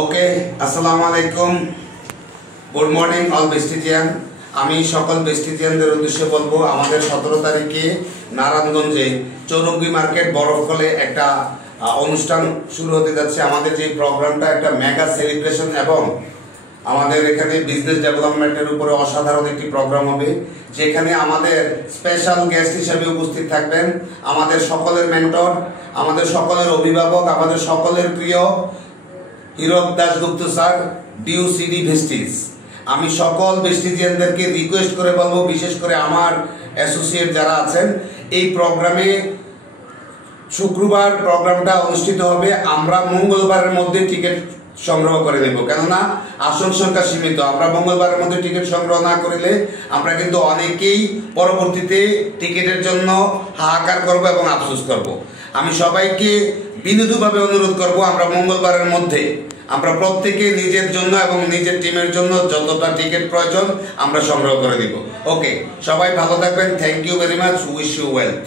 ওকে, আসসালামু আলাইকুম, good morning all বেস্টিজিয়ান। আমি সকল বেস্টিজিয়ানদের উদ্দেশ্যে বলবো, আমাদের 17 তারিখে নারায়ণগঞ্জে চৌরঙ্গি মার্কেট বরফকলে একটা অনুষ্ঠান শুরু হতে যাচ্ছে। আমাদের যে প্রোগ্রামটা একটা মেগা সেলিব্রেশন এবং আমাদের এখানে বিজনেস ডেভেলপমেন্টের উপরে অসাধারণ একটি প্রোগ্রাম হবে, যেখানে আমাদের স্পেশাল গেস্ট হিসেবে উপস্থিত থাকবেন আমাদের সকলের মেন্টর, আমাদের সকলের অভিভাবক, আমাদের সকলের প্রিয় হীরক দাশগুপ্ত স্যার, ডিউসিডি ভেস্টিজ। আমি সকল ভেস্টিজিয়ানদেরকে রিকোয়েস্ট করে বলবো, বিশেষ করে আমার অ্যাসোসিয়েট যারা আছেন, এই প্রোগ্রামে শুক্রবার প্রোগ্রামটা অনুষ্ঠিত হবে। আমরা মঙ্গলবারের মধ্যে টিকিট সংগ্রহ করে নেব, কেননা আসন সংখ্যা সীমিত। আমরা মঙ্গলবারের মধ্যে টিকিট সংগ্রহ না করিলে আমরা কিন্তু অনেকেই পরবর্তীতে টিকিটের জন্য হাহাকার করব এবং আফসোস করব। আমি সবাইকে বিনীতভাবে অনুরোধ করব, আমরা মঙ্গলবারের মধ্যে আমরা প্রত্যেকে নিজের জন্য এবং নিজের টিমের জন্য যতটা টিকিট প্রয়োজন আমরা সংগ্রহ করে দিব। ওকে, সবাই ভালো থাকবেন। Thank you very much, wish you wealth.